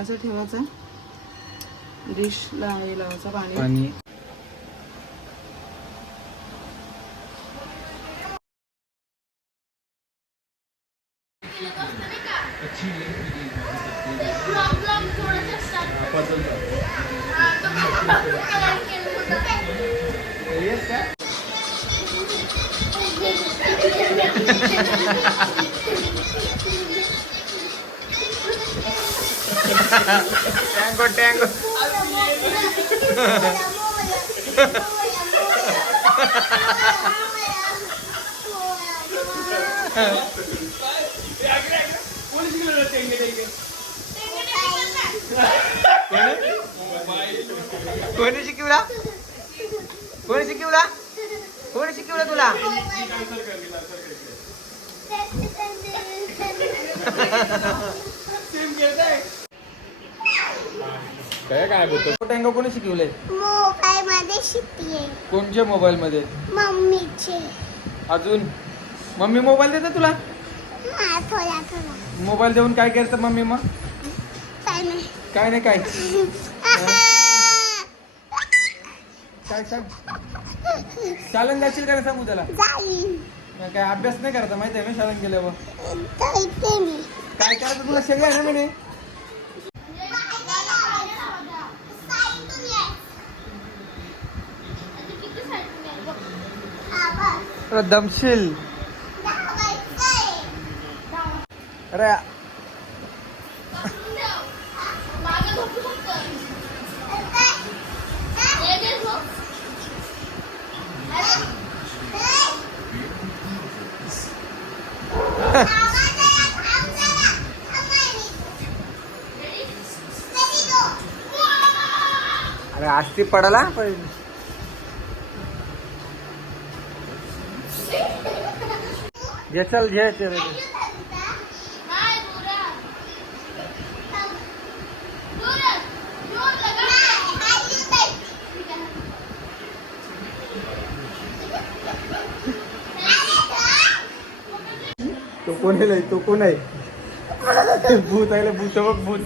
असं ठेवायचं. डिश लावायला लावायचा पाणी. टँगो टँगो कोणी शिकवला? कोणी शिकवला? कोणी शिकवलं तुला? काय काय बोलतो टँगो कोणी शिकवले मोबाईल मध्ये शिकले. कोणच्या मोबाईल मध्ये मम्मीचे. अजून? मम्मी मोबाईल देते तुला? थोडा थोडा. मोबाईल देऊन काय करतं मम्मी मग? काय नाही. काय नाही काय? काय सांग शाळेत जाशील का नाही सांगू त्याला? काय अभ्यास नाही करायचा माहिती आहे ना शाळेत गेल्यावर? जायते काय करायचं तुला? सगळं आहे ना म्हणे? अरे दमशील. अरे अरे आस्ती पडला? पण जेसल जे कोणी लय तो कोण आहे भूत आहे भूत बघ भूत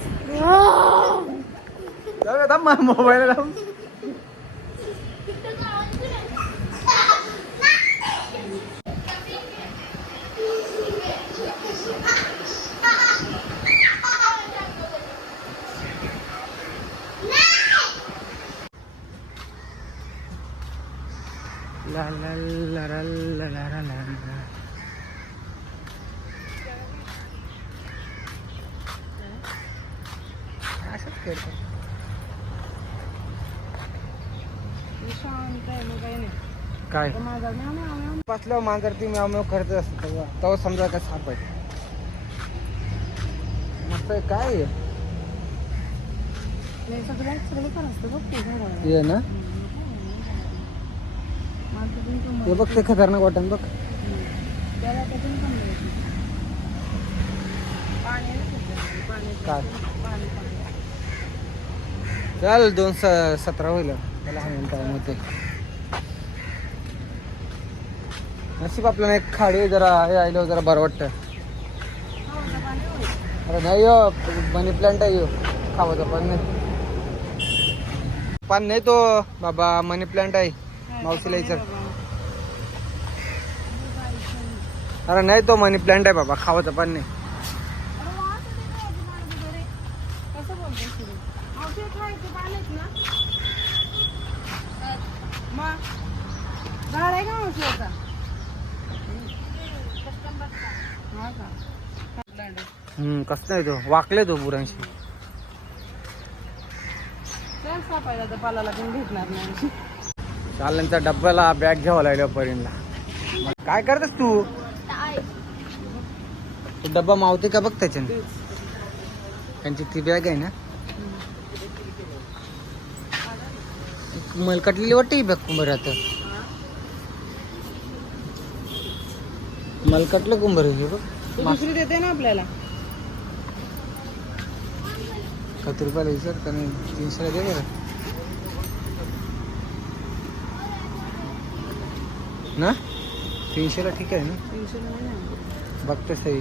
थांब मोबाईल लावून la la la la la la la करतात शांत आहे मग काही नाही. काय? तर माझा म्याव म्याव म्याव. बसल्यावर मांजर ती म्याव म्याव करत असत. तेव्हा तेव्हा समजा काय साप आहे. मस्त आहे, काय आहे? नाही, सगळं सगळं पण असतं बघ ते झाडावर. हे ना. माझं पण तो हे बघ ते खतरनाक वाटण बघ. त्याला त्यातून पण मिळत नाही. पाणी आहे ना त्याच्यात, पाणी काय? पाणी पाणी. चल दोन स- सतरा होईल. त्याला हाणून मध्ये नशीब आपल्याला एक खाडी जरा हे आलं जरा बरं वाटतं. अरे नाही यो मनी प्लांट आहे यो. खावाचा पण नाही. पण नाही तो बाबा मनी प्लांट आहे. मावशीला विचार अरे नाही तो मनी प्लांट आहे बाबा खावाचा पण नाही. झाड आहे कसं नाही तो? वाकले तो बुरांशी सापायला तर पालाला डब्याला बॅग घ्यावा लागल्या परींना काय करतेस तू? डब्बा मावते का बघ त्याच्याने? त्यांची ती बॅग आहे ना? मलकटलेली वाटते ही बॅग कुंभार आता. मलकटलं कुंभार हे बघ. ती दुसरी देते ना आपल्याला. किती रुपयाला विचार का नाही? तीनशेला दे बरं. ना? तीनशेला ठीक आहे ना? बघते सही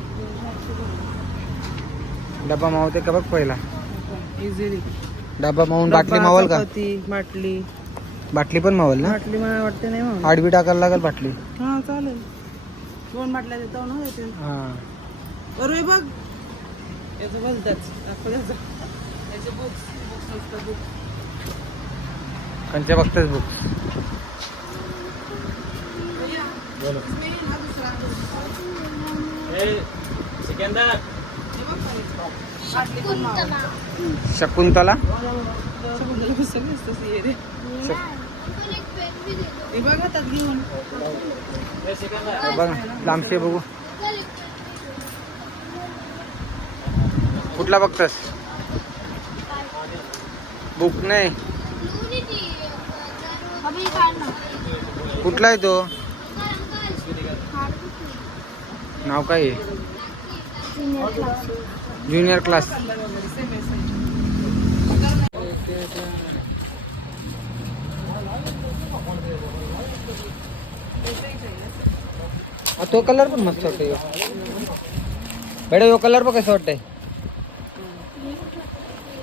डबा मावते का बघ पहिला. इझिली डबा मावून बाटली मावल का? बाटली. बाटली पण मावल ना? बाटली मला वाटते नाही म्हणून आडवी टाकायला लागेल बाटली. हा चालेल. दोन बाटल्या देतो ना देते. हा. बरोबर बघ. याचं बोलताच याचे. बुक्स बुक्स नुसतं बुक कंच्या बघतेच बुक शकुंतला हे घेऊन. बघ लांबशे बघू. कुठला बघतस? बुक नाही. कुठला आहे तो? नाव काय आहे? ज्युनियर क्लास हा, तो कलर पण मस्त वाटतोय बेडा यो कलर बघ कसं वाटतंय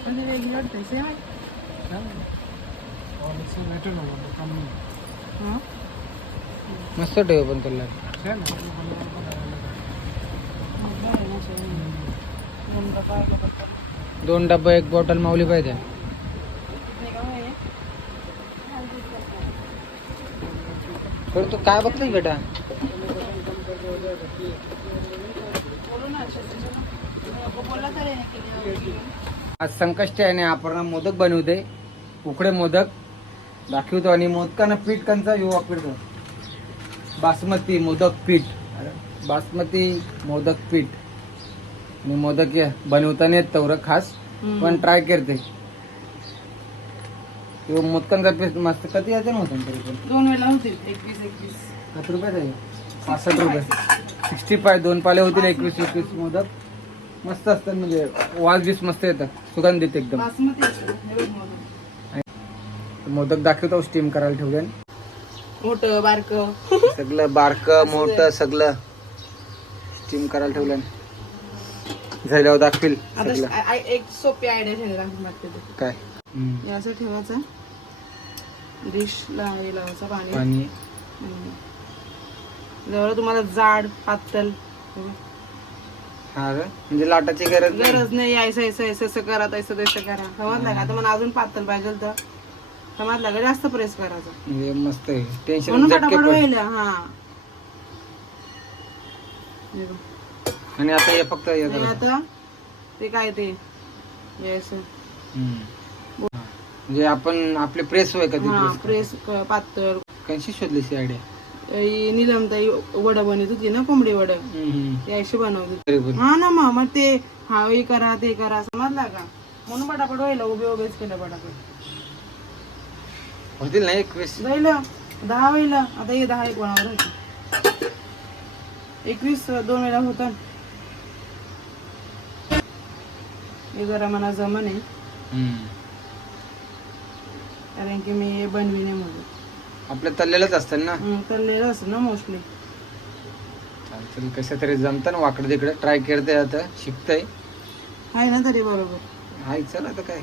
आणि वेगळी वाटते सेम आहे हा? मस्त वाटतोय पण कलर दोनदा पाहिलं फक्त. दोन डब्बा एक बॉटल माऊली पाहिजे. पण तू काय बघतोय बेटा आज संकष्टी आहे आणि आपण मोदक बनवते उकडे मोदक. दाखवतो आणि मोदकांना पीठ कंचा येऊ वापरतो बासमती मोदक पीठ. बासमती मोदक पीठ. आणि मोदक हे बनवताना येत तेवढं खास पण ट्राय करते. मोदकांचा पीठ मस्त कधी यायचं नव्हतं तरी पण? दोन वेळा होतील एकवीस एकवीस. सात रुपयाचा आहे. पासष्ट रुपये. सिक्स्टी फाय दोन पाले होतील एकवीस एकवीस मोदक. मस्त असतात म्हणजे वास बीस मस्त येतात. एकदम. हे बघ मोदक. मोदक दाखवतो स्टीम करायला ठेवले मोठं बारक. सगळं बारक मोठं सगळं. स्टीम करायला ठेवलं झाल्यावर दाखवील सगळं. एक सोपी आयडिया ठेवायला लागते. काय? असं ठेवायचं. डिश लावावी लावायचं पाणी. जवळ तुम्हाला जाड पातळ. हा का? म्हणजे लाटाची गरज नाही. गरज नाही. यायचं यायचं यायचं असं करा तसं तसं करा. समजलं का आता मला अजून पातळ पाहिजे तर समजलं का जास्त प्रेस करायचं. म्हणजे मस्त आहे. टेन्शन म्हणून झटके हा. हे बघ. आणि आता हे फक्त हे आणि. आता ते काय ते? हे असं. हम्म. म्हणजे आपण आपले प्रेस होय कधी हा प्रेस प्रेस पातळ. कशी शोधली ती आयडिया? ही निलमताई वडा बनवत होती ना कोंबडी वड? ते अशी बनवत तरी पण. हा ना मग मग ते हा हे करा ते करा समजला का? म्हणून पटापट व्हायला उभे उभेच केलं पटापट होतील ना एकवीस जाईल दहा वेळेला आता हे दहा एक होते एकवीस दोन वेळा होता हे जरा मला जमन। आहे. कारण की मी हे बनविणे म्हणून. आपलं तल्लेलंच असतं ना? तळलेलं असं ना मोस्टली. चालतं कसं तरी जमतं ना वाकडं तिकडे ट्राय करते आता शिकतंय. आहे ना तरी बरोबर. हाय चल आता काय?